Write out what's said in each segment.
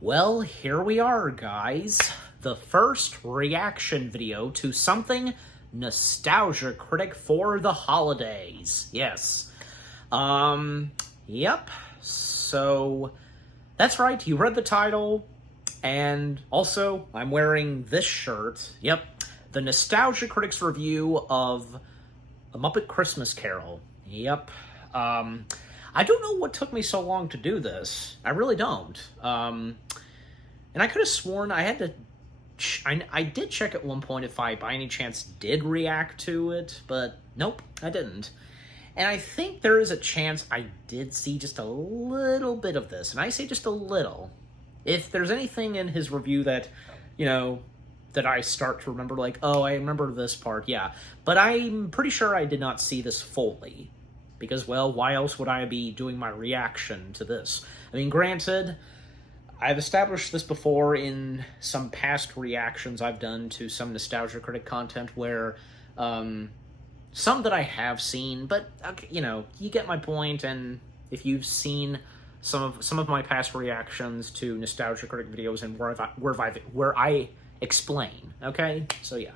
Well, here we are, guys. The first reaction video to something Nostalgia Critic for the holidays. Yes. Yep. So, that's right, you read the title, and also, I'm wearing this shirt. Yep. The Nostalgia Critic's review of A Muppet Christmas Carol. Yep. I don't know what took me so long to do this. I really don't. And I could have sworn I had to... I did check at one point if I, by any chance, did react to it, but nope, I didn't. And I think there is a chance I did see just a little bit of this, and I say just a little. If there's anything in his review that, that I start to remember, like, oh, I remember this part, yeah. But I'm pretty sure I did not see this fully. Because, well, why else would I be doing my reaction to this? I mean, granted, I've established this before in some past reactions I've done to some Nostalgia Critic content where, some that I have seen, but, you get my point, and if you've seen some of my past reactions to Nostalgia Critic videos and where I explain, okay? So, yeah.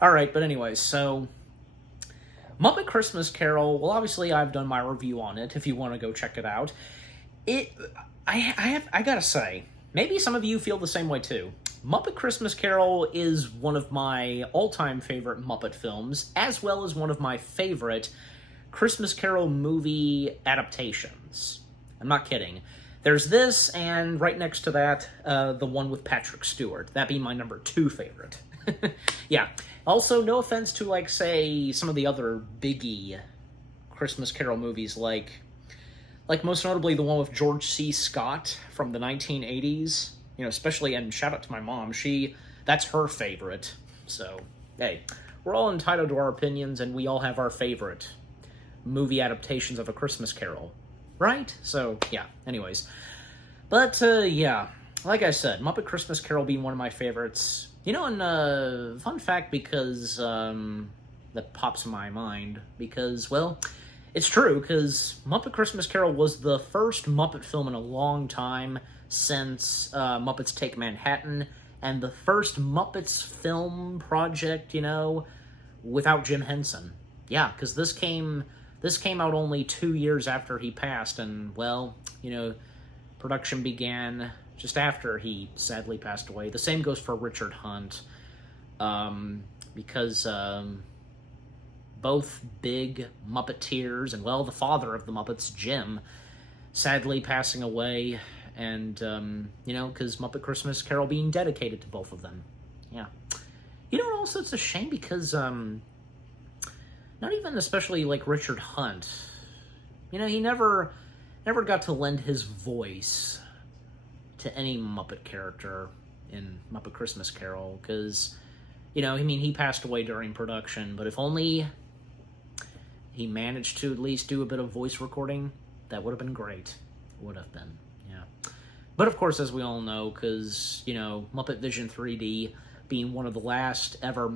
Alright, but anyways, so... Muppet Christmas Carol, well, obviously I've done my review on it, if you want to go check it out. I gotta say, maybe some of you feel the same way too. Muppet Christmas Carol is one of my all-time favorite Muppet films, as well as one of my favorite Christmas Carol movie adaptations. I'm not kidding. There's this, and right next to that, the one with Patrick Stewart. That being my number 2 favorite. Yeah. Also, no offense to, like, say, some of the other biggie Christmas Carol movies, like most notably the one with George C. Scott from the 1980s. Especially, and shout out to my mom, that's her favorite. So, hey, we're all entitled to our opinions, and we all have our favorite movie adaptations of A Christmas Carol. Right? So, yeah, anyways. But, yeah, like I said, Muppet Christmas Carol being one of my favorites... and fun fact, because, that pops in my mind, because, well, it's true, because Muppet Christmas Carol was the first Muppet film in a long time since, Muppets Take Manhattan, and the first Muppets film project, without Jim Henson. Yeah, because this came out only 2 years after he passed, and, well, production began... just after he sadly passed away. The same goes for Richard Hunt, because both big Muppeteers, and, well, the father of the Muppets, Jim, sadly passing away, and, because Muppet Christmas Carol being dedicated to both of them. Yeah. Also, it's a shame because, not even especially, like, Richard Hunt, he never got to lend his voice to any Muppet character in Muppet Christmas Carol, because, he passed away during production, but if only he managed to at least do a bit of voice recording, that would have been great. Would have been, yeah. But of course, as we all know, because, Muppet Vision 3D being one of the last ever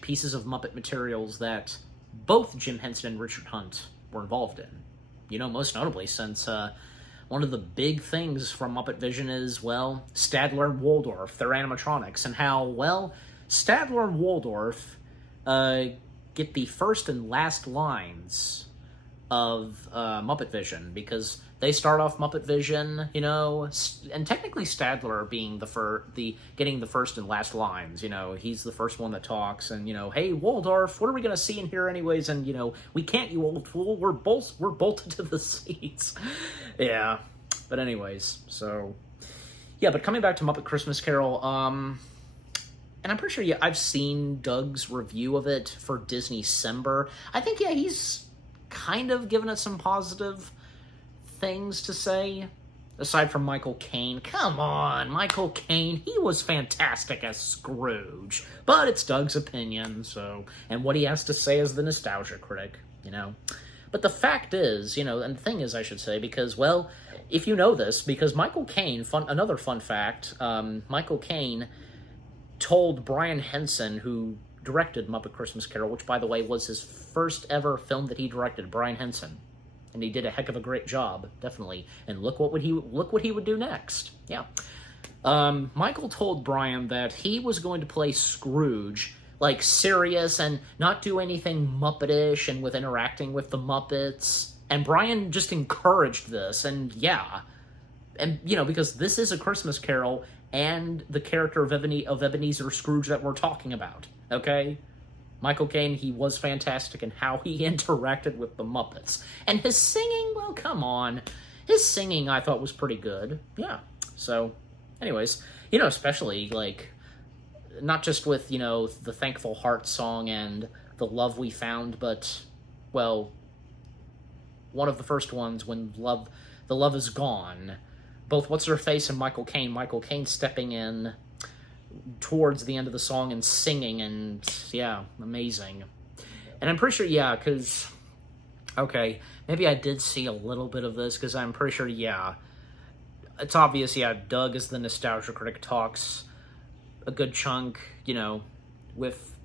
pieces of Muppet materials that both Jim Henson and Richard Hunt were involved in. Most notably since, one of the big things from Muppet Vision is, well, Statler and Waldorf, their animatronics, and how, well, Statler and Waldorf get the first and last lines of Muppet Vision, because they start off Muppet Vision, and technically Statler being getting the first and last lines, he's the first one that talks, and, hey, Waldorf, what are we gonna see in here anyways, and, we can't, you old fool, we're bolted to the seats. Yeah, but anyways, so, yeah, but coming back to Muppet Christmas Carol, and I'm pretty sure, yeah, I've seen Doug's review of it for Disney-cember. I think, yeah, he's kind of given it some positive things to say, aside from Michael Caine. Come on, Michael Caine, he was fantastic as Scrooge, but it's Doug's opinion, so, and what he has to say as the Nostalgia Critic, But the fact is, and the thing is, I should say, because, well, if you know this, because Michael Caine, another fun fact, Michael Caine told Brian Henson, who directed Muppet Christmas Carol, which, by the way, was his first ever film that he directed, Brian Henson. And he did a heck of a great job, definitely. And look what he would do next. Yeah. Michael told Brian that he was going to play Scrooge, like, serious and not do anything Muppetish and with interacting with the Muppets. And Brian just encouraged this, and yeah. And, because this is A Christmas Carol and the character of Ebenezer Scrooge that we're talking about, okay? Michael Caine, he was fantastic in how he interacted with the Muppets. And his singing, well, come on. His singing, I thought, was pretty good. Yeah. So, anyways, especially, like, not just with, the Thankful Heart song and The Love We Found, but, well, one of the first ones when the love is gone. Both What's-Her-Face and Michael Caine stepping in towards the end of the song and singing, and, yeah, amazing. And I'm pretty sure, yeah, because, okay, maybe I did see a little bit of this, because I'm pretty sure, yeah, it's obvious, yeah, Doug, as the Nostalgia Critic, talks a good chunk, with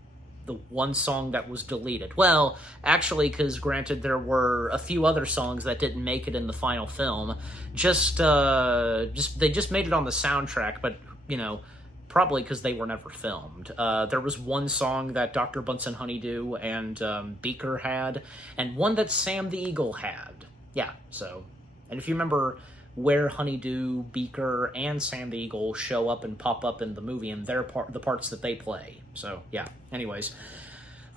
the one song that was deleted. Well, actually, because granted, there were a few other songs that didn't make it in the final film. They just made it on the soundtrack, but, probably because they were never filmed. There was one song that Dr. Bunsen Honeydew and Beaker had, and one that Sam the Eagle had. Yeah, so, and if you remember where Honeydew, Beaker, and Sam the Eagle show up and pop up in the movie and the parts that they play. So, yeah. Anyways.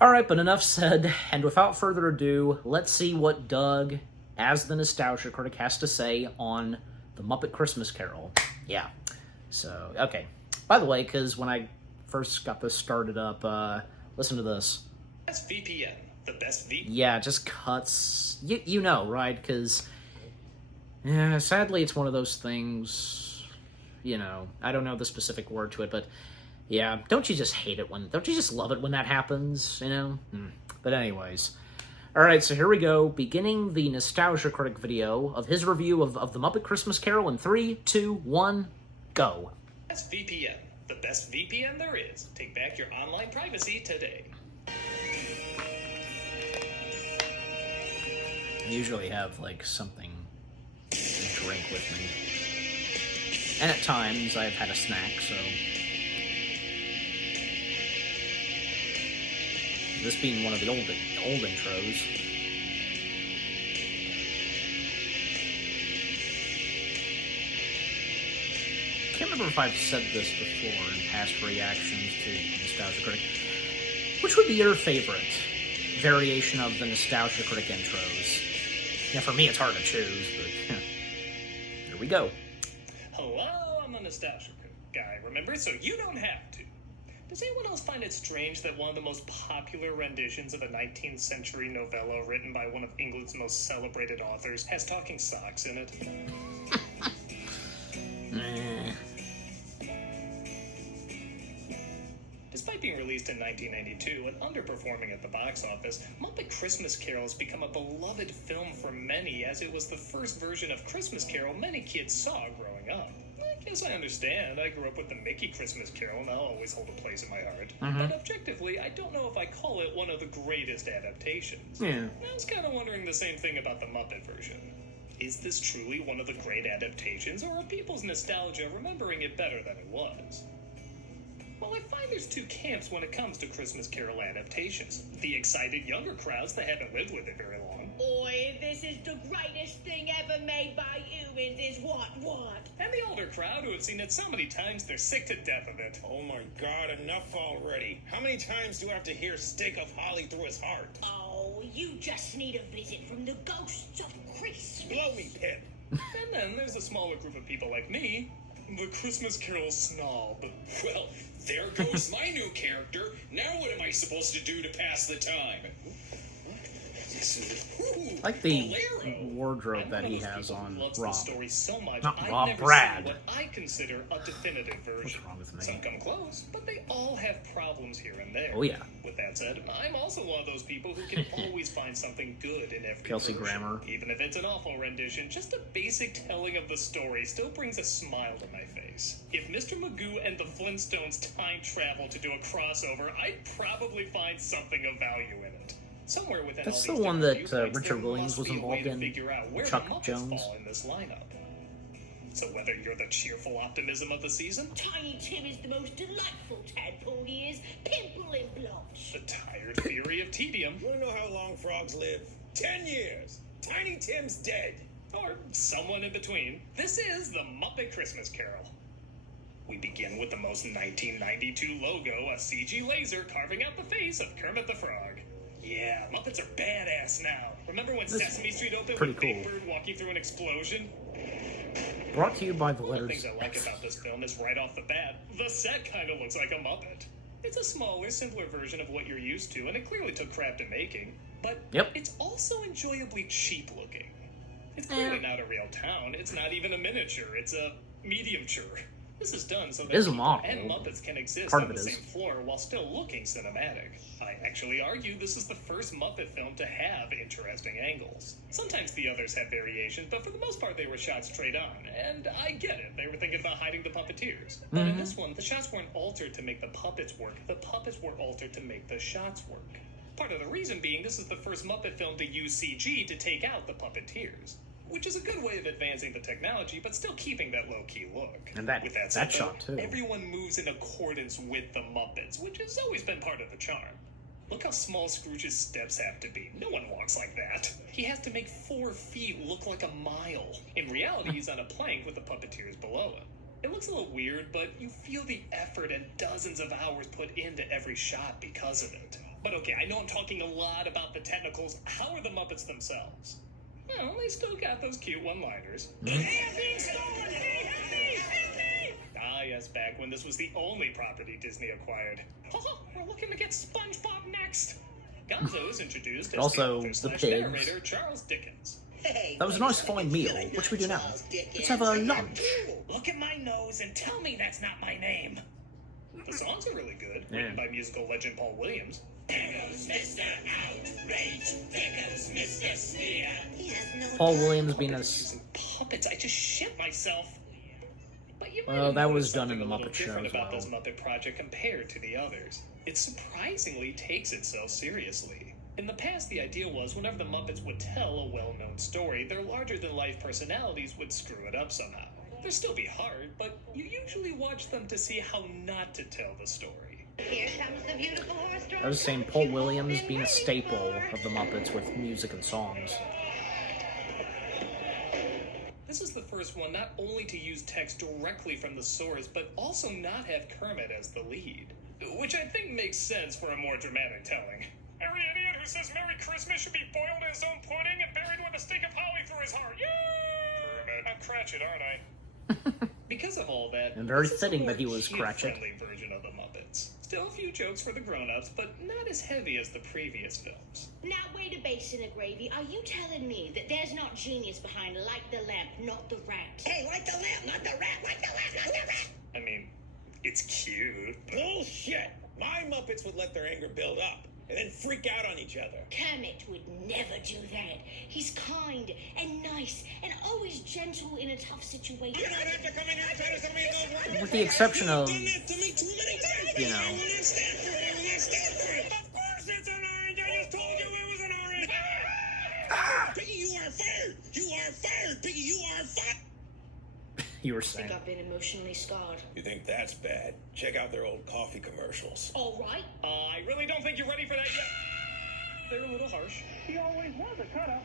Alright, but enough said, and without further ado, let's see what Doug, as the Nostalgia Critic, has to say on The Muppet Christmas Carol. Yeah. So, okay. By the way, because when I first got this started up, listen to this. That's VPN. The best VPN. Yeah, just cuts. You know, right? Because... yeah, sadly, it's one of those things, I don't know the specific word to it, but yeah, don't you just love it when that happens, But anyways, alright, so here we go, beginning the Nostalgia Critic video of his review of The Muppet Christmas Carol in 3, 2, 1, go. That's VPN, the best VPN there is. Take back your online privacy today. I usually have, like, something to drink with me. And at times, I've had a snack, so... this being one of the old intros. I can't remember if I've said this before in past reactions to Nostalgia Critic. Which would be your favorite variation of the Nostalgia Critic intros? Yeah, for me it's hard to choose, but here we go. Hello, I'm the Nostalgia guy, remember? So you don't have to. Does anyone else find it strange that one of the most popular renditions of a 19th century novella written by one of England's most celebrated authors has talking socks in it? Despite being released in 1992 and underperforming at the box office, Muppet Christmas Carol has become a beloved film for many, as it was the first version of Christmas Carol many kids saw growing up. I guess I understand. I grew up with the Mickey Christmas Carol, and that'll always hold a place in my heart. But objectively, I don't know if I call it one of the greatest adaptations. Yeah. I was kind of wondering the same thing about the Muppet version. Is this truly one of the great adaptations, or are people's nostalgia remembering it better than it was? Well, I find there's two camps when it comes to Christmas Carol adaptations. The excited younger crowds that haven't lived with it very long. Oi, this is the greatest thing ever made by humans is what? And the older crowd who have seen it so many times they're sick to death of it. Oh my god, enough already. How many times do I have to hear Stick of Holly through his heart? Oh, you just need a visit from the ghosts of Christmas. Blow me, Pip. And then there's a smaller group of people like me, the Christmas Carol snob. Well, there goes my new character. Now what am I supposed to do to pass the time? I like the wardrobe that he has on Rob. Story so much, Not I've Rob, never Brad. seen what I consider a definitive version. What's wrong with me? Some come close, but they all have problems here and there. Oh, yeah. With that said, I'm also one of those people who can always find something good in every Kelsey version. Grammer. Even if it's an awful rendition, just a basic telling of the story still brings a smile to my face. If Mr. Magoo and the Flintstones time travel to do a crossover, I'd probably find something of value in it. Somewhere within That's all the these one different that viewpoints, Richard there Williams must was be a way involved to in, figure out where Chuck the Muppets Jones. fall in this lineup. So whether you're the cheerful optimism of the season, Tiny Tim is the most delightful tadpole he is, pimple and blotch. the tired theory of tedium, You wanna know how long frogs live? 10 years! Tiny Tim's dead! or someone in between, this is the Muppet Christmas Carol. We begin with the most 1992 logo, a CG laser carving out the face of Kermit the Frog. Yeah, Muppets are badass now. Remember when Sesame Street opened pretty with Big cool. Bird walking through an explosion? Brought to you by the One of the letters things I like F. about this film is right off the bat, the set kind of looks like a Muppet. It's a smaller, simpler version of what you're used to, and it clearly took craft in making, but Yep. it's also enjoyably cheap looking. It's clearly not a real town, it's not even a miniature, it's a medium-ture. This is done so that It is a people model. and Muppets can exist Part on of the it same is. floor while still looking cinematic. I actually argue this is the first Muppet film to have interesting angles. Sometimes the others had variations, but for the most part they were shot straight on. And I get it, they were thinking about hiding the puppeteers. But in this one, the shots weren't altered to make the puppets work, the puppets were altered to make the shots work. Part of the reason being this is the first Muppet film to use CG to take out the puppeteers. Which is a good way of advancing the technology, but still keeping that low-key look. And that- With that that said, shot, though, too. everyone moves in accordance with the Muppets, which has always been part of the charm. Look how small Scrooge's steps have to be. No one walks like that. He has to make 4 feet look like a mile. In reality, he's on a plank with the puppeteers below him. It looks a little weird, but you feel the effort and dozens of hours put into every shot because of it. But okay, I know I'm talking a lot about the technicals. How are the Muppets themselves? Well, they still got those cute one-liners. Ah, yes, back when this was the only property Disney acquired. Oh, we're looking to get SpongeBob next. Gonzo is introduced as Also, the the author slash pigs. narrator Charles Dickens. Hey, That was a nice fine meal. What should we do now? Let's have a lunch. Look at my nose and tell me that's not my name. The songs are really good, Yeah. written by musical legend Paul Williams. Mr. Outrage, Pickles, Mr. Sneer. He has no Paul Williams being a... Using puppets, I just shit myself. But you might Well, have that was noticed done in something the a little Muppet Show different as about well. this Muppet project compared to the others. It surprisingly takes itself seriously. In the past, the idea was whenever the Muppets would tell a well-known story, their larger-than-life personalities would screw it up somehow. They'd still be hard, but you usually watch them to see how not to tell the story. Here comes the beautiful horse drawn I was saying coach Paul you've all Williams been being a waiting staple for. of the Muppets with music and songs. This is the first one not only to use text directly from the source, but also not have Kermit as the lead. Which I think makes sense for a more dramatic telling. Every idiot who says Merry Christmas should be boiled in his own pudding and buried with a stick of holly through his heart. Yeah! Kermit, I'm Cratchit, aren't I? Because of all that, And very this is a fitting more that he was Cratchit. kid-friendly version of the Muppets. Still a few jokes for the grown-ups, but not as heavy as the previous films. Now, wait a basin of gravy. Are you telling me that there's not genius behind Like the Lamp, not the Rat? Hey, like the lamp, not the rat, like the lamp, not the rat! I mean, it's cute. Bullshit! My Muppets would let their anger build up and then freak out on each other. Kermit would never do that. He's kind and nice and always gentle in a tough situation. You don't have to come in here and try to tell me those With the exception of, You've done that to me too many times. you know. I will not stand for it. I will not stand for it. Of course it's an orange. I just told you it was an orange. Piggy, you are fired. You are fired. Piggy, you are fired. you were I think saying. I've been emotionally scarred. You think that's bad? Check out their old coffee commercials. All right. I really don't think you're ready for that yet. They're a little harsh. He always was a cutout.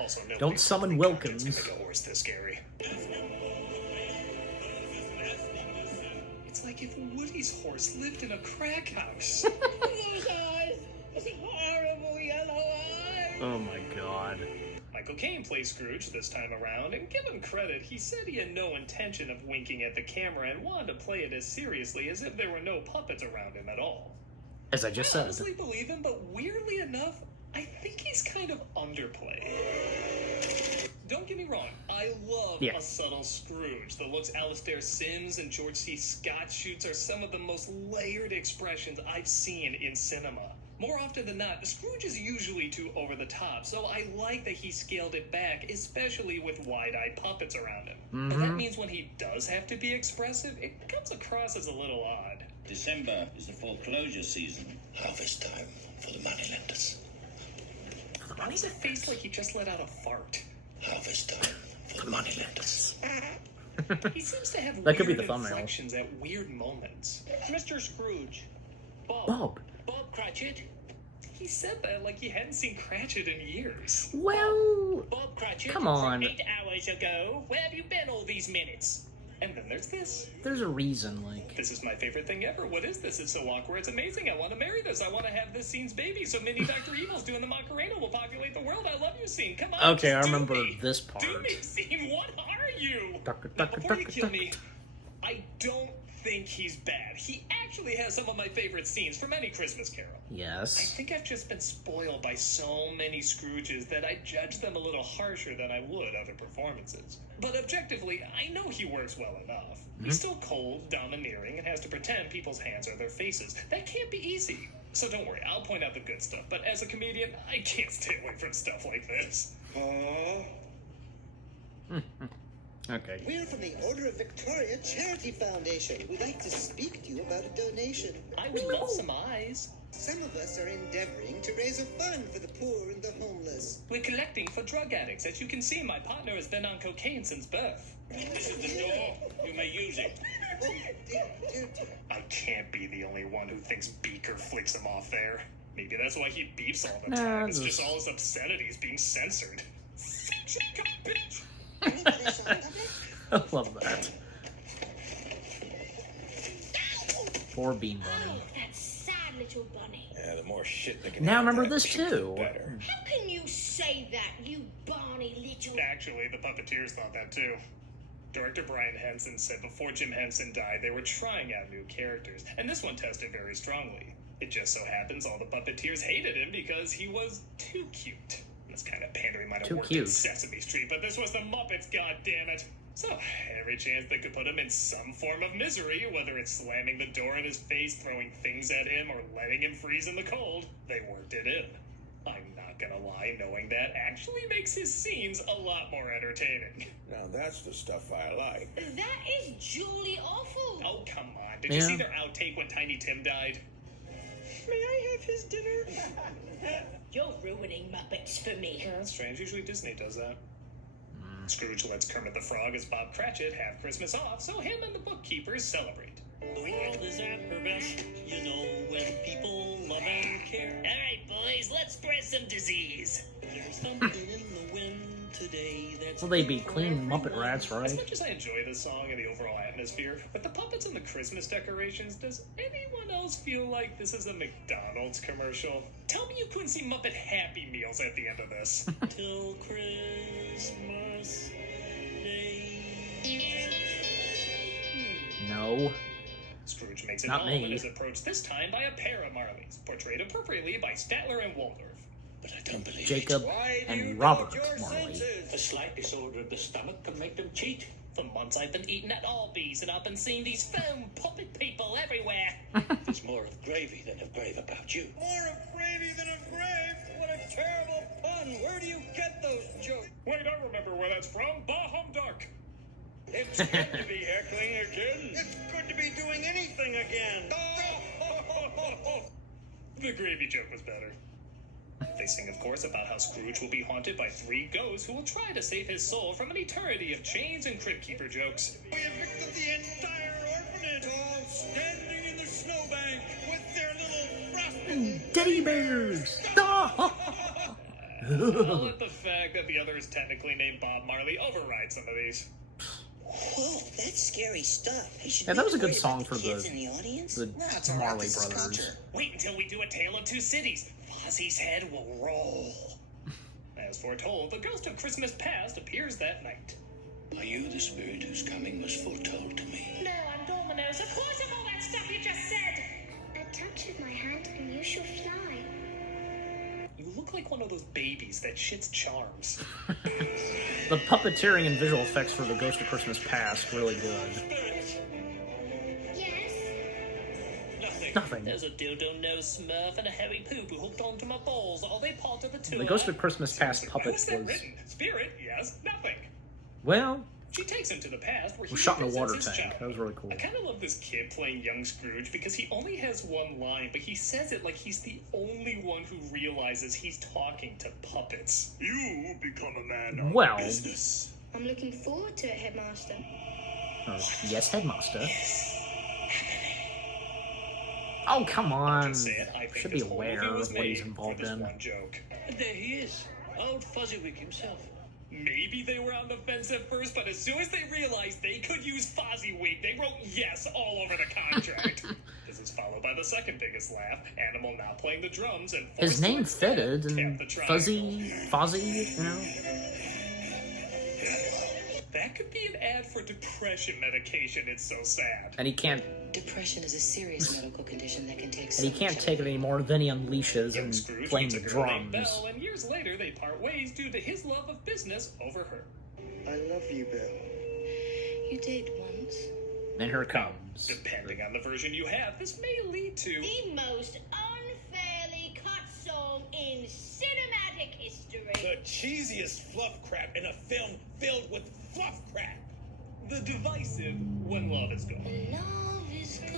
Also, nobody Don't summon really Wilkins. conscious to make a horse this scary. It's like if Woody's horse lived in a crack house. Those eyes. Those horrible yellow eyes. Oh my god. Michael Caine plays Scrooge this time around, and give him credit, he said he had no intention of winking at the camera and wanted to play it as seriously as if there were no puppets around him at all. As I just I said. honestly believe him, but weirdly enough, I think he's kind of underplayed. Don't get me wrong, I love Yeah. a subtle Scrooge. The looks Alastair Sims and George C. Scott shoots are some of the most layered expressions I've seen in cinema. More often than not, Scrooge is usually too over the top, so I like that he scaled it back, especially with wide-eyed puppets around him. But that means when he does have to be expressive, it comes across as a little odd. December is the foreclosure season. Harvest time for the moneylenders. Why does it face like he just let out a fart? Harvest time for the money lenders. He seems to have That could be weird the thumbnail. inflections at weird moments. Mr. Scrooge. Bob. Bob Cratchit. He said that like he hadn't seen Cratchit in years. Well, Bob Cratchit. come on. 8 hours ago. Where have you been all these minutes? And then there's this. There's a reason, like... This is my favorite thing ever. What is this? It's so awkward. It's amazing. I want to marry this. I want to have this scene's baby. So mini Dr. Evil's doing the Macarena will populate the world. I love you, scene. Come on. Okay, I just do remember me. this part. Do me, scene. What are you? Duck, Now, duck, before you duck, kill duck. me, I don't think he's bad. He actually has some of my favorite scenes from any Christmas Carol. I Yes. think I've just been spoiled by so many Scrooges that I judge them a little harsher than I would other performances. But objectively, I know he works well enough. He's still cold, domineering, and has to pretend people's hands are their faces. That can't be easy. So don't worry, I'll point out the good stuff. But as a comedian, I can't stay away from stuff like this. Okay. We're from the Order of Victoria Charity Foundation. We'd like to speak to you about a donation. I would love some eyes. Some of us are endeavoring to raise a fund for the poor and the homeless. We're collecting for drug addicts. As you can see, my partner has been on cocaine since birth. This is the door. You may use it. Oh, dear. I can't be the only one who thinks Beaker flicks him off there. Maybe that's why he beeps all the Nah, time. It's this- just all his obscenities being censored. Bitch. Any place on public? I love that. Poor Bean Bunny. Oh, that sad little bunny. Yeah, the more shit that can Now happen to remember that this sheep, the too. better. How can you say that, you Barney little... Actually, the puppeteers thought that too. Director Brian Henson said before Jim Henson died, they were trying out new characters, and this one tested very strongly. It just so happens all the puppeteers hated him because he was too cute. This kind of pandering might have Too worked cute. in Sesame Street, but this was the Muppets, goddammit. So, every chance they could put him in some form of misery, whether it's slamming the door in his face, throwing things at him, or letting him freeze in the cold, they worked it in. I'm not gonna lie, knowing that actually makes his scenes a lot more entertaining. Now that's the stuff I like. That is jolly awful. Oh, come on. Did you Yeah. see their outtake when Tiny Tim died? May I have his dinner? You're ruining Muppets for me. Yeah, that's strange. Usually Disney does that. Scrooge lets Kermit the Frog as Bob Cratchit have Christmas off, so him and the bookkeepers celebrate. The world is at her best, you know, when people love and care. All right, boys, let's spread some disease. There's something in the wind today that's... Well, they be clean Muppet rats, As right? much as I enjoy this song and the overall atmosphere, with the puppets and the Christmas decorations, does anyone else feel like this is a McDonald's commercial? Tell me you couldn't see Muppet Happy Meals at the end of this. Till Christmas Day. No. Scrooge makes it Not home me. and is approached this time by a pair of Marleys, portrayed appropriately by Statler and Waldorf. But I don't believe Jacob it. and Robert Marley. A slight disorder of the stomach can make them cheat. For months I've been eating at Albies, and I've been seeing these foam puppet people everywhere. There's more of gravy than of grave about you. More of gravy than of grave. What a terrible pun. Where do you get those jokes? Wait, I remember where that's from. Bah Duck. It's good to be heckling again. It's good to be doing anything again. The gravy joke was better. They sing, of course, about how Scrooge will be haunted by 3 ghosts who will try to save his soul from an eternity of chains and crypt keeper jokes. We evicted the entire orphanage, all standing in the snowbank with their little frosted Teddy bears! Ah! I'll let the fact that the other is technically named Bob Marley override some of these. Whoa, that's scary stuff. He should Yeah, that was a be good worried song about for kids the- in the audience. the No, it's all right. Marley This is Brothers. culture. Wait until we do A Tale of Two Cities. Fozzie's head will roll. As foretold, the ghost of Christmas past appears that night. Are you the spirit whose coming was foretold to me? No, I'm Domino's. Of course I'm all that stuff you just said. A touch of my hand and you shall fly. You look like one of those babies that shits charms. The puppeteering and visual effects for the Ghost of Christmas Past really good. Yes? Nothing. There's a dildo-nosed Smurf and a hairy poop who hooked onto my balls. Are they part of the tour? The Ghost of Christmas Past How puppet is that was, written? Spirit, yes, nothing. well, She takes him to the past where he was shot in a revisits water his tank. childhood. That was really cool. I kind of love this kid playing young Scrooge because he only has one line, but he says it like he's the only one who realizes he's talking to puppets. You become a man of Well, business. I'm looking forward to it, Headmaster. Oh, yes, Headmaster. Oh, come on. Should be aware of what he's involved in. And there he is, old Fozziwig himself. Maybe they were on the fence at first, but as soon as they realized they could use Fozziwig, they wrote yes all over the contract. This is followed by the second biggest laugh, Animal not playing the drums and his name fitted, and Fuzzy, you know? That could be an ad for depression medication, it's so sad. And he can't... Depression is a serious medical condition that can take... And he can't take it anymore, then he unleashes and playing the drums. Belle, and years later they part ways due to his love of business over her. I love you, Belle. You did once. And here it comes. Depending on the version you have, this may lead to... The most unfairly cut song in cinematic history. The cheesiest fluff crap in a film filled with fluff crap. The divisive When Love Is Gone. Love is gone.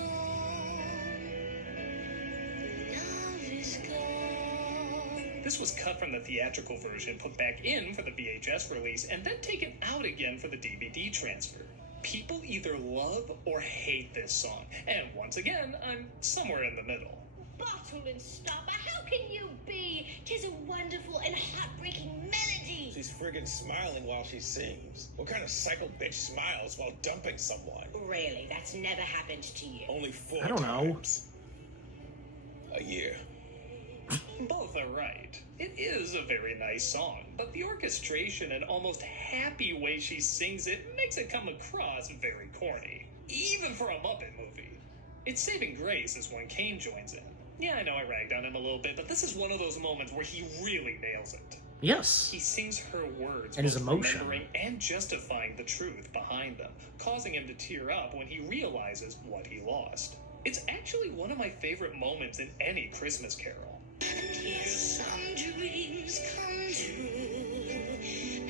Love is gone. This was cut from the theatrical version, put back in for the VHS release, and then taken out again for the DVD transfer. People either love or hate this song, and once again, I'm somewhere in the middle. Bottle and stopper, how can you be? 'Tis a wonderful and heartbreaking melody. She's friggin' smiling while she sings. What kind of psycho bitch smiles while dumping someone? Really, that's never happened to you. Only 4 I don't know. times a year. Both are right. It is a very nice song, but the orchestration and almost happy way she sings it makes it come across very corny. Even for a Muppet movie. Its saving grace is when Kane joins in. Yeah, I know I ragged on him a little bit, but this is one of those moments where he really nails it. Yes. He sings her words, and his both emotion, remembering and justifying the truth behind them, causing him to tear up when he realizes what he lost. It's actually one of my favorite moments in any Christmas Carol. And yes, some dreams come true.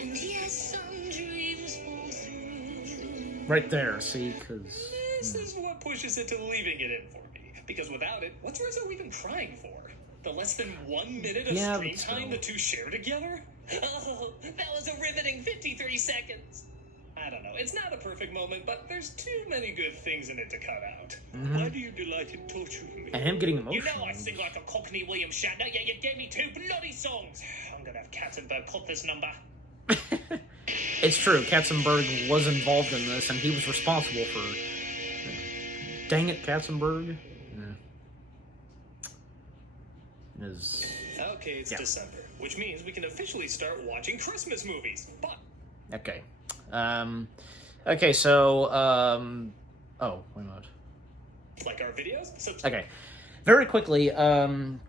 And yes, some dreams fall through. Right there, see, because... This is what pushes it to leaving it in for me. Because without it, what's Rizzo even crying for? The less than 1 minute of screen time the two share together? Oh, that was a riveting 53 seconds. I don't know. It's not a perfect moment, but there's too many good things in it to cut out. Why do you delight in torturing me? And him getting You emotional. know I sing like a Cockney William Shatner, yet you gave me 2 bloody songs. I'm gonna have Katzenberg cut this number. It's true, Katzenberg was involved in this, and he was responsible for... Dang it, Katzenberg. Okay, it's December, which means we can officially start watching Christmas movies, but... Okay. Okay, so, oh, wait a minute. Like our videos? Okay. Very quickly, time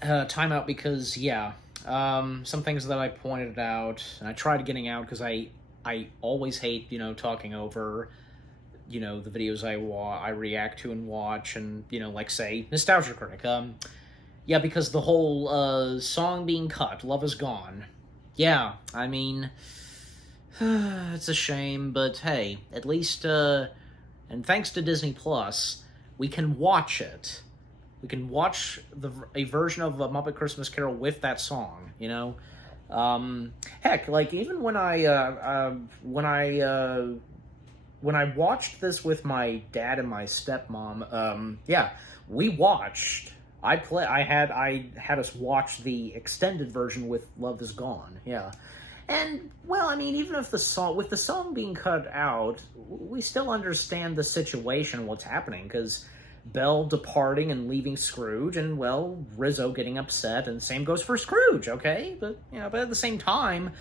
out because, yeah, some things that I pointed out, and I tried getting out because I always hate, talking over, the videos I react to and watch, and, like, say, Nostalgia Critic, yeah, because the whole, song being cut, Love Is Gone, yeah, I mean... It's a shame, but hey, at least, and thanks to Disney Plus, we can watch it. We can watch a version of A Muppet Christmas Carol with that song, Heck, like, even when I watched this with my dad and my stepmom, yeah, we watched... I had us watch the extended version with Love Is Gone, yeah. And, well, I mean, even if with the song being cut out, we still understand the situation, what's happening, because Belle departing and leaving Scrooge, and, well, Rizzo getting upset, and same goes for Scrooge, okay? But, but at the same time,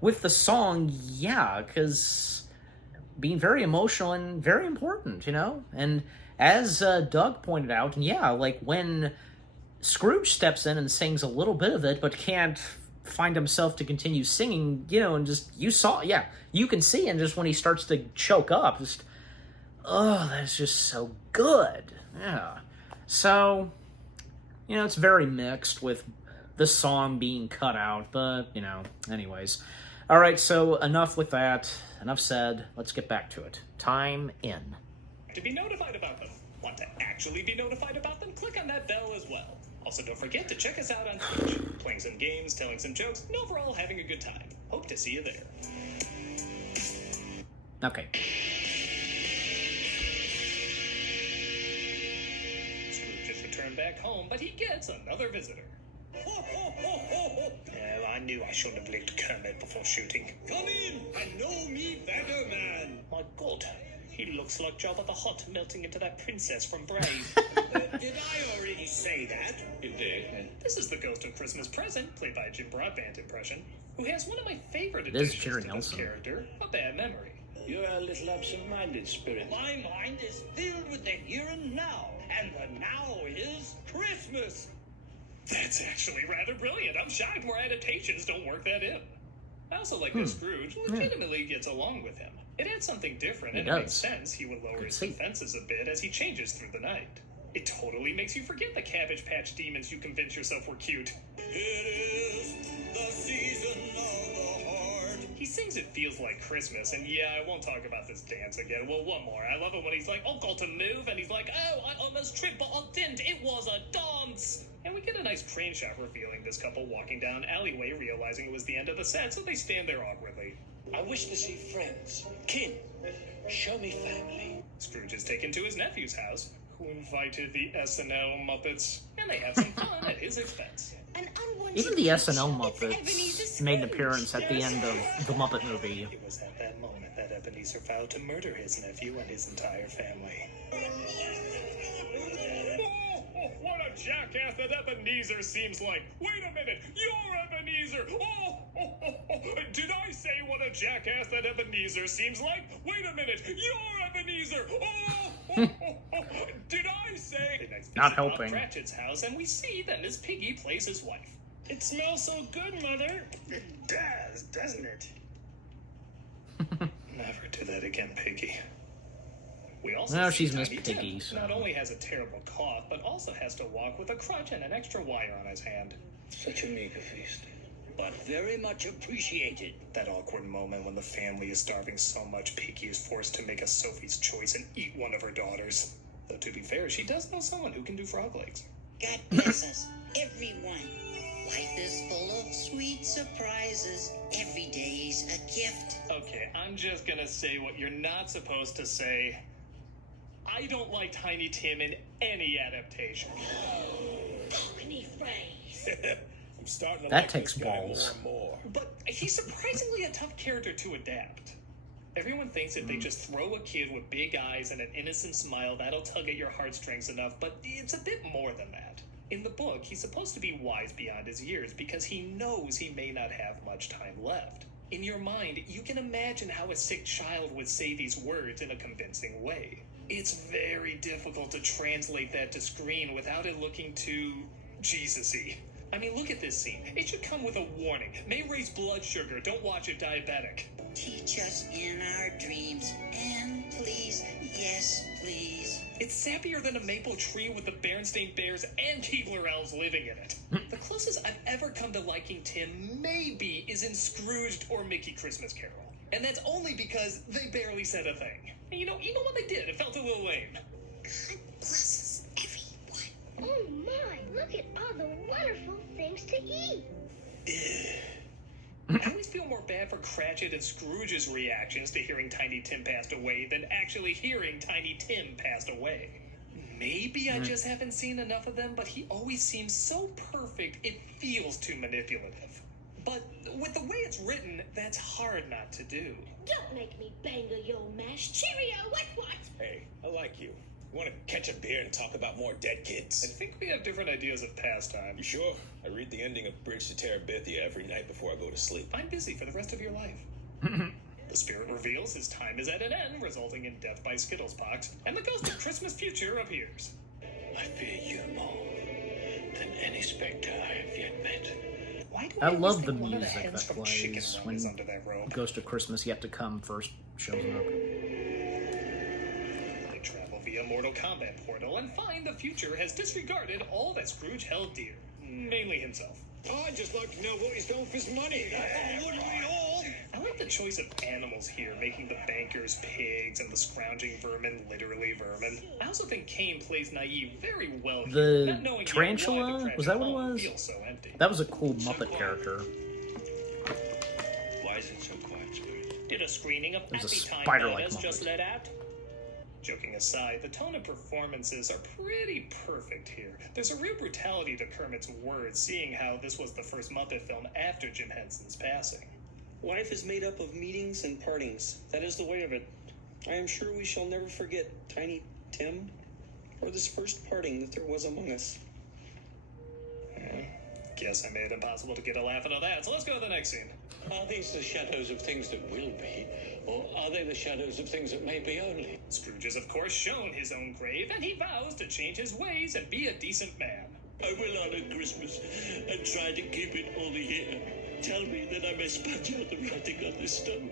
with the song, yeah, because being very emotional and very important, And as Doug pointed out, and yeah, like, when Scrooge steps in and sings a little bit of it, but can't find himself to continue singing, and just, you can see, and just when he starts to choke up, just, oh, that's just so good, yeah. So, it's very mixed with the song being cut out, but, anyways. Alright, so enough with that, enough said, let's get back to it. Time in. To be notified about them. Want to actually be notified about them? Click on that bell as well. Also, don't forget to check us out on Twitch. Playing some games, telling some jokes, and overall having a good time. Hope to see you there. Okay. Scrooge has returned back home, but he gets another visitor. Well, I knew I shouldn't have licked Kermit before shooting. Come in! I know me better, man! My God, he looks like Jabba the Hutt melting into that princess from Brave. Did I already say that? You did. This is the Ghost of Christmas Present, played by a Jim Broadbent impression, who has one of my favorite It is additions Jerry to this Nelson. character, a bad memory. You're a little absent-minded, Spirit. My mind is filled with the here and now, and the now is Christmas. That's actually rather brilliant. I'm shocked more adaptations don't work that in. I also like that Scrooge legitimately gets along with him. It adds something different, and it makes sense he would lower his defenses a bit as he changes through the night. It totally makes you forget the Cabbage Patch demons you convinced yourself were cute. It is the season of the heart. He sings It Feels Like Christmas, and yeah, I won't talk about this dance again. Well, one more. I love it when he's like, "Oh, got to move," and he's like, "Oh, I almost tripped, but I didn't. It was a dance." And we get a nice crane shot revealing this couple walking down alleyway, realizing it was the end of the set, so they stand there awkwardly. I wish to see friends, kin. Show me family. Scrooge is taken to his nephew's house, who invited the SNL Muppets, and they have some fun at his expense. Even the SNL Muppets made an appearance at the end of the Muppet movie. It was at that moment that Ebenezer vowed to murder his nephew and his entire family. What a jackass that Ebenezer seems like! Wait a minute, you're Ebenezer! Did I say what a jackass that Ebenezer seems like? Wait a minute, you're Ebenezer! Did I say? Not helping. Cratchit's house, and we see that Miss Piggy plays his wife. It smells so good, Mother. It does, doesn't it? Never do that again, Piggy. We also No, see she's Miss Tiny Piggy, Tim so- not only has a terrible cough, but also has to walk with a crutch and an extra wire on his hand. Such a meager feast. But very much appreciated. That awkward moment when the family is starving so much, Piggy is forced to make a Sophie's choice and eat one of her daughters. Though to be fair, she does know someone who can do frog legs. God bless us, everyone. Life is full of sweet surprises. Every day's a gift. Okay, I'm just gonna say what you're not supposed to say. I don't like Tiny Tim in any adaptation. Cockney phrase. I'm starting to That like takes this guy balls. more and more. But he's surprisingly a tough character to adapt. Everyone thinks if they just throw a kid with big eyes and an innocent smile, that'll tug at your heartstrings enough, but it's a bit more than that. In the book, he's supposed to be wise beyond his years because he knows he may not have much time left. In your mind, you can imagine how a sick child would say these words in a convincing way. It's very difficult to translate that to screen without it looking too Jesus-y. I mean, look at this scene. It should come with a warning. May raise blood sugar. Don't watch it diabetic. Teach us in our dreams, and please, yes, please. It's sappier than a maple tree with the Berenstain Bears and Keebler Elves living in it. The closest I've ever come to liking Tim maybe is in Scrooged or Mickey Christmas Carol. And that's only because they barely said a thing. And you know what they did? It felt a little lame. God bless us, everyone. Oh my, look at all the wonderful things to eat. I always feel more bad for Cratchit and Scrooge's reactions to hearing Tiny Tim passed away than actually hearing Tiny Tim passed away. Maybe I just haven't seen enough of them, but he always seems so perfect it feels too manipulative. But with the way it's written, that's hard not to do. Don't make me bangle your mash. Cheerio, what? Hey, I like you. You want to catch a beer and talk about more dead I kids? think we have different ideas of pastime. You sure? I read the ending of Bridge to Terabithia every night before I go to sleep. I'm busy for the rest of your life. The spirit reveals his time is at an end, resulting in death by Skittlespox, and the ghost of Christmas future appears. I fear you more than any spectre I have yet met. Why do I always love the think one of music hens that from Chicken plays Run when is under that robe? Ghost of Christmas Yet to Come first shows up. They travel via Mortal Kombat portal and find the future has disregarded all that Scrooge held dear, mainly himself. I'd just like to know what he's done with his money. Oh, wouldn't we all? I like the choice of animals here, making the bankers pigs and the scrounging vermin literally vermin. I also think Kane plays naive very well here, The not knowing yet tarantula? why the Was that what it home was? feels so empty. That was a cool Muppet character. Why is it so quiet, Spirit? It did a screening of There's a Happy Time spider-like Bananas just Muppet. let out. Joking aside, the tone of performances are pretty perfect here. There's a real brutality to Kermit's words, seeing how this was the first Muppet film after Jim Henson's passing. Life is made up of meetings and partings. That is the way of it. I am sure we shall never forget Tiny Tim, or this first parting that there was among us. Guess I made it impossible to get a laugh out of that, so let's go to the next scene. Are these the shadows of things that will be, or are they the shadows of things that may be only? Scrooge is, of course, shown his own grave, and he vows to change his ways and be a decent man. I will honor Christmas and try to keep it only here. Tell me that I may smudge out the writing on this stone.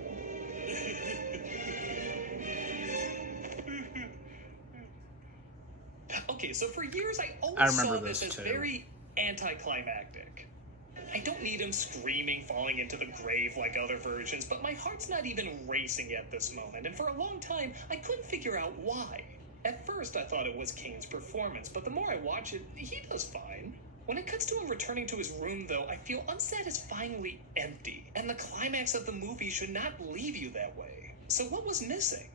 Okay, so for years I always I remember saw this this as too. very anticlimactic. I don't need him screaming, falling into the grave like other versions, but my heart's not even racing at this moment, and for a long time, I couldn't figure out why. At first, I thought it was Kane's performance, but the more I watch it, he does fine. When it cuts to him returning to his room, though, I feel unsatisfyingly empty, and the climax of the movie should not leave you that way. So what was missing?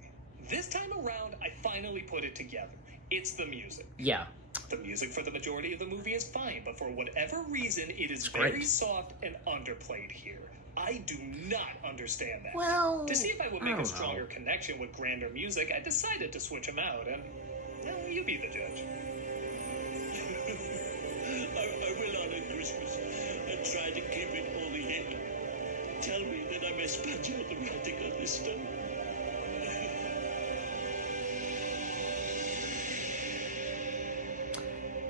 This time around, I finally put it together. It's the music. Yeah. The music for the majority of the movie is fine, but for whatever reason, it is great. very soft and underplayed here. I do not understand that. Well, to see if I would I make a don't stronger know. connection with grander music, I decided to switch them out, and well, you be the judge. I will honor Christmas and try to keep it only here. Tell me that I may smudge out the writing on this stone.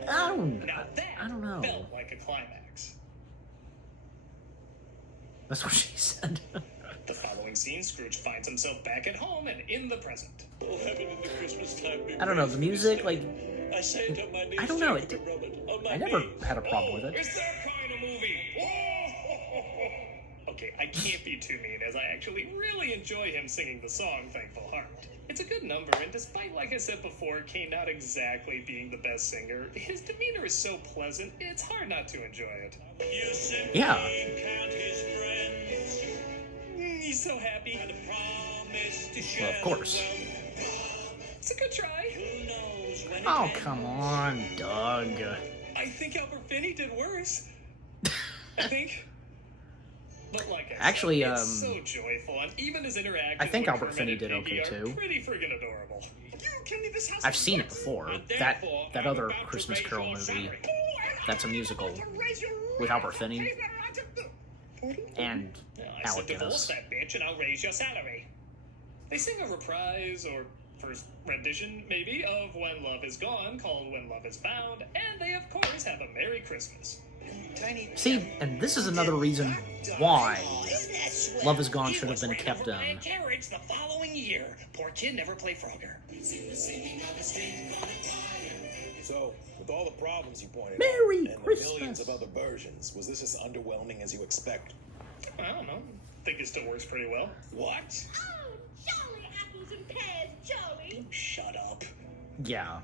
Now that I don't know. felt like a climax. That's what she said. The following scene, Scrooge finds himself back at home and in the present. Oh, heaven in the Christmas time be I don't know, praised the for music, this like, day. I say it on my knees, I don't know, Jacob and Robert, on my I never knees. had a problem with it. It's that kind of movie. Okay, I can't be too mean, as I actually really enjoy him singing the song Thankful Heart. It's a good number, and despite, like I said before, Kane not exactly being the best singer, his demeanor is so pleasant, it's hard not to enjoy it. You simply Yeah. count his friends He's so happy. and promise to share Well, of course. the wealth. It's a good try. Who knows when it Oh, ends? come on, Doug. I think Albert Finney did worse. I think. But like I Actually, said, it's so joyful, and even his interactions I think with Albert Kermit Finney and did Piggy okay, are too. pretty friggin' adorable. You can leave this house I've seen it before. And That therefore, that I'm other about to Christmas raise Carol your movie. salary. That's a musical with Albert Finney and Yeah, I Alec said divorce Guinness. that bitch and I'll raise your salary. They sing a reprise, or first rendition, maybe, of When Love Is Gone, called When Love Is Found, and they, of course, have a Merry Christmas. See, and this is another reason why Love Is Gone should have been kept Ran over by a carriage the following year. Poor kid never played Frogger. So, with all the problems you pointed Merry out, and Christmas. the millions of other versions, was this as underwhelming as you expect? I don't know. I think it still works pretty well. What? Oh, jolly apples and pears, Joey. Shut up. Yeah.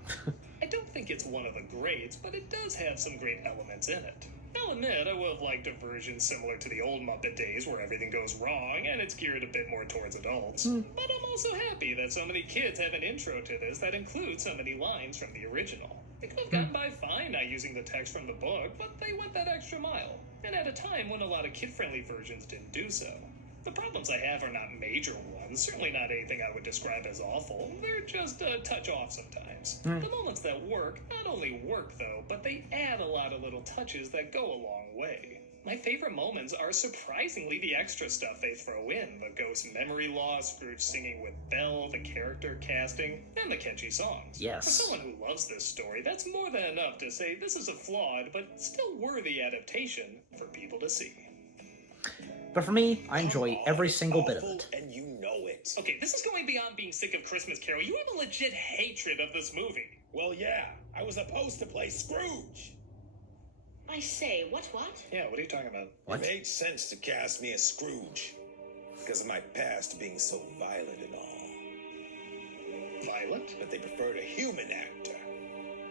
I don't think it's one of the greats, but it does have some great elements in it. I'll admit, I would have liked a version similar to the old Muppet days where everything goes wrong and it's geared a bit more towards adults. But I'm also happy that so many kids have an intro to this that includes so many lines from the original. They could have gotten by fine not using the text from the book, but they went that extra mile. And at a time when a lot of kid-friendly versions didn't do so. The problems I have are not major ones, certainly not anything I would describe as awful. They're just a touch off sometimes. The moments that work not only work, though, but they add a lot of little touches that go a long way. My favorite moments are surprisingly the extra stuff they throw in. The ghost memory loss, Scrooge singing with Belle, the character casting, and the catchy songs. Yes. For someone who loves this story, that's more than enough to say this is a flawed, but still worthy adaptation for people to see. But for me, I enjoy every single bit of it. And you know it. Okay, this is going beyond being sick of Christmas Carol. You have a legit hatred of this movie. Well, yeah. I was supposed to play Scrooge. I say, what? Yeah, what are you talking about? What? It made sense to cast me as Scrooge. Because of my past being so violent and all. Violent? But they preferred a human actor.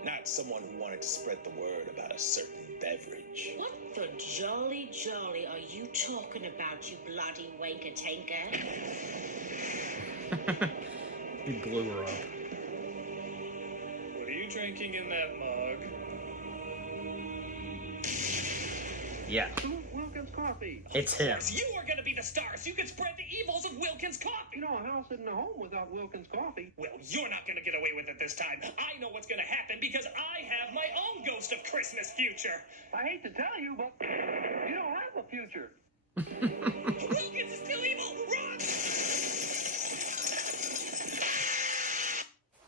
Not someone who wanted to spread the word about a certain beverage. What the jolly jolly are you talking about, you bloody wanker tanker? He blew her up. What are you drinking in that mug? Yeah. Wilkins Coffee. It's him. You are going to be the stars. You can spread the evils of Wilkins Coffee. You know, a house isn't a home without Wilkins Coffee. Well, you're not going to get away with it this time. I know what's going to happen because I have my own ghost of Christmas future. I hate to tell you, but you don't have a future. Wilkins is still evil.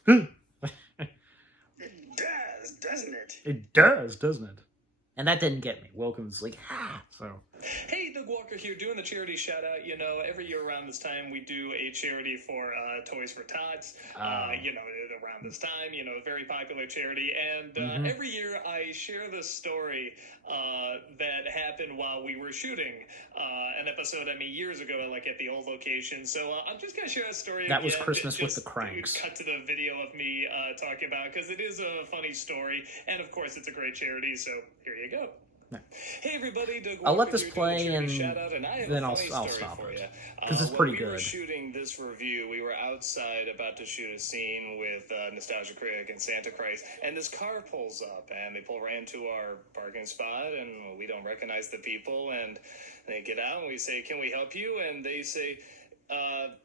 Run! It does, doesn't it? It does, doesn't it? And that didn't get me. Wilkins like, so. Hey, Doug Walker here, doing the charity shout out. You know, every year around this time we do a charity for Toys for Tots. You know, around this time, you know, a very popular charity. And every year I share this story that happened while we were shooting an episode, years ago, like at the old location. So I'm just going to share a story. That was Christmas with the Cranks. Cut to the video of me talking about it, because it is a funny story. And of course, it's a great charity. So here you go. Hey everybody, Doug I'll let Walker this here, play doing a and shout-out, and I have then a I'll funny story stop for it. you. Because it's pretty when we were good. shooting this review, we were outside about to shoot a scene with Nostalgia Critic and Santa Christ, and this car pulls up, and they pull right into our parking spot, and we don't recognize the people, and they get out, and we say, "Can we help you?" And they say,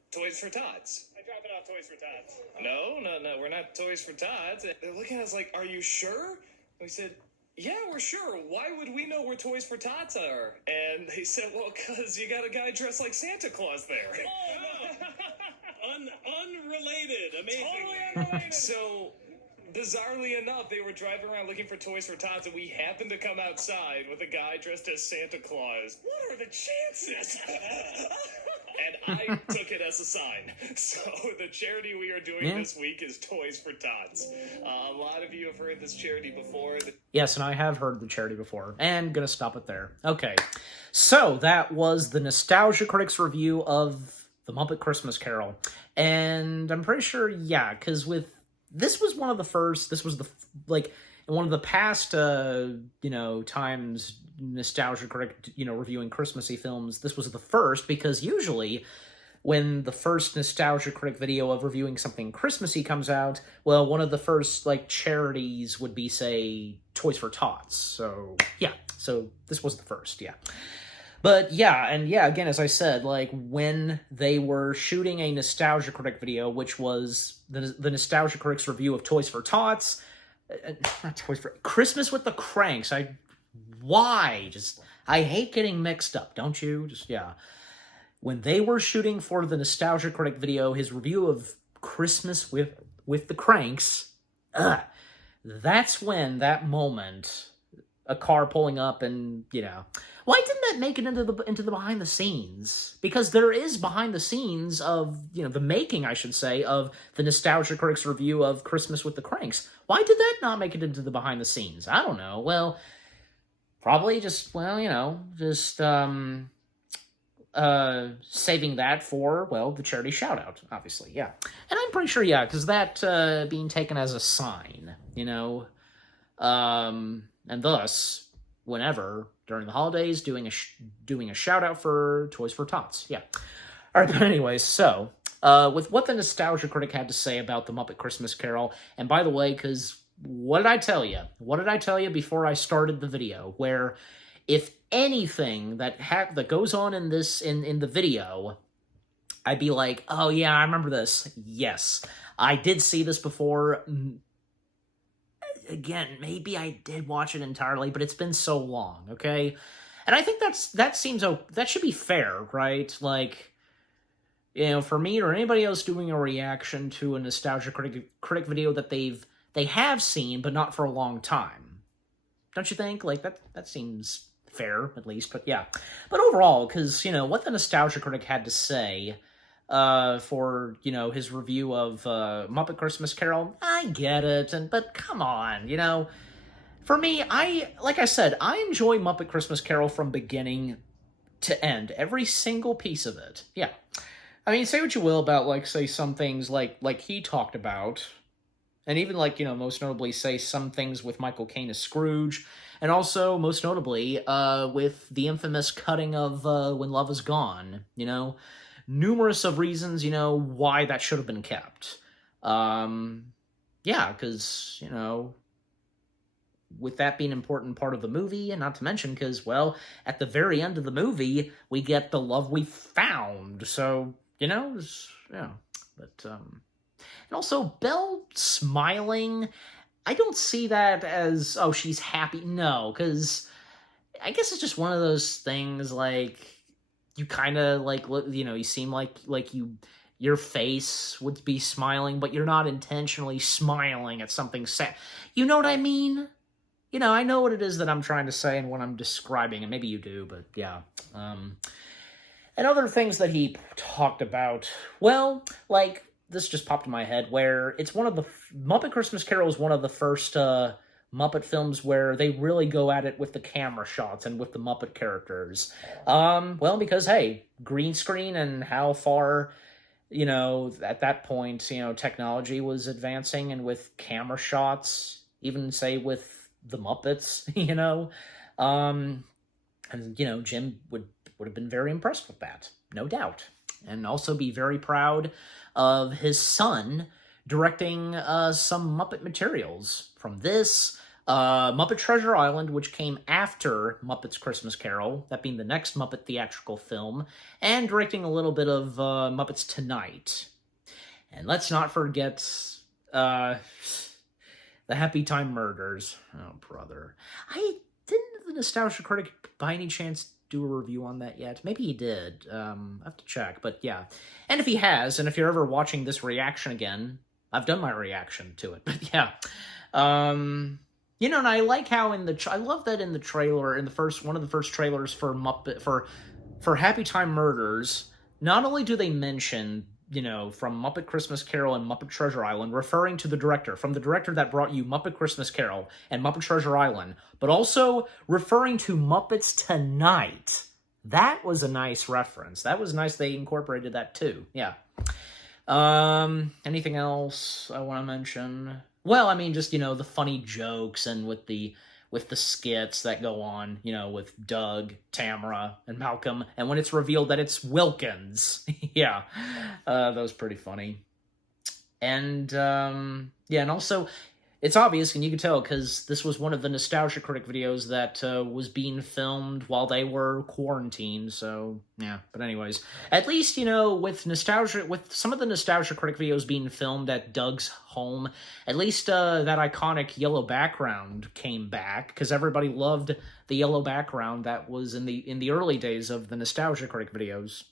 "Toys for Tots." I drop it off, Toys for Tots. No, we're not Toys for Tots. And they're looking at us like, "Are you sure?" We said, "Yeah, we're sure. Why would we know where Toys for Tots are?" And they said, "Well, because you got a guy dressed like Santa Claus there." Oh, no. Unrelated. Amazing. Totally unrelated. So, bizarrely enough, they were driving around looking for Toys for Tots, and we happened to come outside with a guy dressed as Santa Claus. What are the chances? And I took it as a sign. So the charity we are doing this week is Toys for Tots. A lot of you have heard this charity before. Yes, and I have heard the charity before. And gonna stop it there. Okay. So that was the Nostalgia Critics review of The Muppet Christmas Carol. And I'm pretty sure, yeah, because this was one of the first, this was the, like, in one of the past, times Nostalgia Critic, reviewing Christmassy films, this was the first, because usually when the first Nostalgia Critic video of reviewing something Christmassy comes out, well, one of the first, charities would be, say, Toys for Tots. So, yeah. So, this was the first, yeah. But, yeah, and yeah, again, as I said, when they were shooting a Nostalgia Critic video, which was the Nostalgia Critic's review of Toys for Tots, not Toys for... Christmas with the Cranks, I hate getting mixed up, don't you? When they were shooting for the Nostalgia Critic video, his review of Christmas with the Cranks, that's when, that moment, a car pulling up and, why didn't that make it into the behind the scenes? Because there is behind the scenes of, the making, I should say, of the Nostalgia Critics review of Christmas with the Cranks. Why did that not make it into the behind the scenes? I don't know. Well, probably just, saving that for, the charity shout-out, obviously, yeah. And I'm pretty sure, yeah, because that being taken as a sign, and thus, whenever, during the holidays, doing a shout-out for Toys for Tots, yeah. All right, but anyways, so, with what the Nostalgia Critic had to say about The Muppet Christmas Carol, and by the way, because what did I tell you? What did I tell you before I started the video? Where, if anything that goes on in the video, I'd be like, oh yeah, I remember this. Yes, I did see this before. Again, maybe I did watch it entirely, but it's been so long, okay? And I think that should be fair, right? For me or anybody else doing a reaction to a Nostalgia Critic video that they have seen, but not for a long time. Don't you think? That seems fair, at least, but yeah. But overall, because, what the Nostalgia Critic had to say for, his review of Muppet Christmas Carol, I get it, but come on, For me, like I said, I enjoy Muppet Christmas Carol from beginning to end. Every single piece of it. Yeah. I mean, say what you will about, say some things like he talked about, And even, like, most notably, say, some things with Michael Caine as Scrooge, and also, most notably, with the infamous cutting of When Love Is Gone, numerous of reasons, why that should have been kept. Yeah, because, with that being an important part of the movie, and not to mention, because, well, at the very end of the movie, we get the love we found, so, yeah, but, and also, Belle smiling, I don't see that as, oh, she's happy. No, because I guess it's just one of those things, like, you kind of, like, you seem like your face would be smiling, but you're not intentionally smiling at something sad. You know what I mean? I know what it is that I'm trying to say and what I'm describing, and maybe you do, but yeah. And other things that he talked about, well, like, this just popped in my head, where it's one of the... Muppet Christmas Carol is one of the first Muppet films where they really go at it with the camera shots and with the Muppet characters. Well, because, hey, green screen and how far, at that point, technology was advancing, and with camera shots, even, say, with the Muppets, and, Jim would have been very impressed with that, no doubt. And also be very proud of his son directing some Muppet materials from this, Muppet Treasure Island, which came after Muppet's Christmas Carol, that being the next Muppet theatrical film, and directing a little bit of Muppets Tonight. And let's not forget the Happy Time Murders. Oh, brother. Didn't the Nostalgia Critic, by any chance, do a review on that yet? Maybe he did. I have to check, but yeah. And if he has, and if you're ever watching this reaction again, I've done my reaction to it, but yeah. And I like how I love that in the trailer, one of the first trailers for Muppet, for Happy Time Murders, not only do they mention, from Muppet Christmas Carol and Muppet Treasure Island, referring to the director, from the director that brought you Muppet Christmas Carol and Muppet Treasure Island, but also referring to Muppets Tonight. That was a nice reference. That was nice they incorporated that too. Yeah. Anything else I want to mention? Well, I mean, just, the funny jokes and with the skits that go on, with Doug, Tamara, and Malcolm, and when it's revealed that it's Wilkins. Yeah, that was pretty funny. And, yeah, and also, it's obvious, and you can tell, because this was one of the Nostalgia Critic videos that was being filmed while they were quarantined, so, yeah. But anyways, at least, with some of the Nostalgia Critic videos being filmed at Doug's home, at least that iconic yellow background came back, because everybody loved the yellow background that was in the early days of the Nostalgia Critic videos.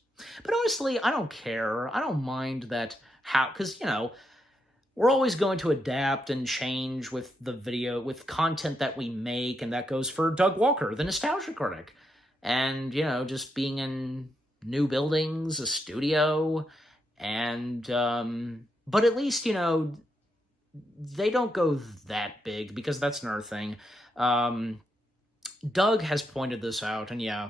But honestly, I don't care. I don't mind that, because, we're always going to adapt and change with the video, with content that we make, and that goes for Doug Walker, the Nostalgia Critic. And, just being in new buildings, a studio, and, but at least, they don't go that big, because that's another thing. Doug has pointed this out, and yeah,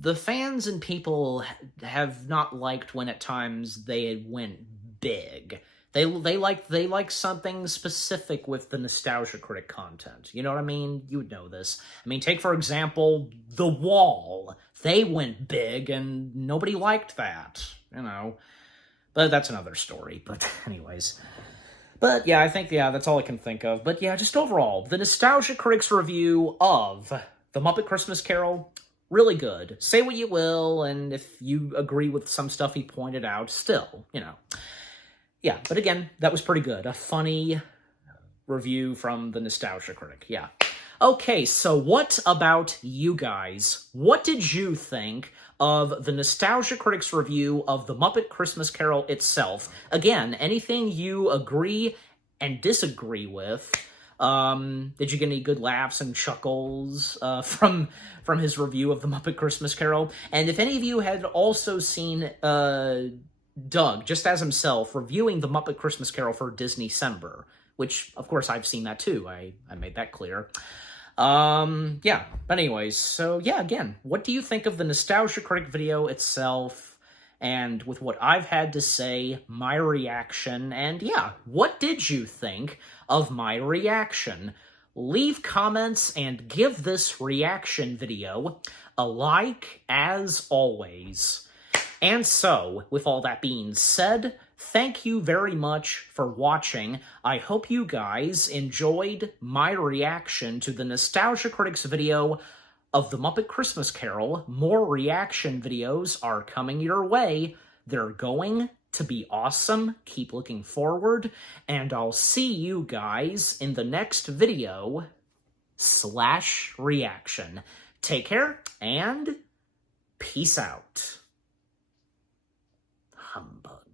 the fans and people have not liked when at times they went big. They like something specific with the Nostalgia Critic content. You know what I mean? You would know this. I mean, take, for example, The Wall. They went big, and nobody liked that, But that's another story. But anyways. But yeah, I think, that's all I can think of. But yeah, just overall, the Nostalgia Critic's review of The Muppet Christmas Carol, really good. Say what you will, and if you agree with some stuff he pointed out, still, Yeah, but again, that was pretty good. A funny review from the Nostalgia Critic, yeah. Okay, so what about you guys? What did you think of the Nostalgia Critic's review of The Muppet Christmas Carol itself? Again, anything you agree and disagree with? Did you get any good laughs and chuckles from his review of The Muppet Christmas Carol? And if any of you had also seen Doug, just as himself, reviewing The Muppet Christmas Carol for Disney-cember, which, of course, I've seen that too. I made that clear. Yeah, but anyways, so yeah, again, what do you think of the Nostalgia Critic video itself? and with what I've had to say, my reaction, and yeah, what did you think of my reaction? Leave comments and give this reaction video a like, as always. And so, with all that being said, thank you very much for watching. I hope you guys enjoyed my reaction to the Nostalgia Critics video of The Muppet Christmas Carol. More reaction videos are coming your way. They're going to be awesome. Keep looking forward, and I'll see you guys in the next video / reaction. Take care, and peace out. Humbug.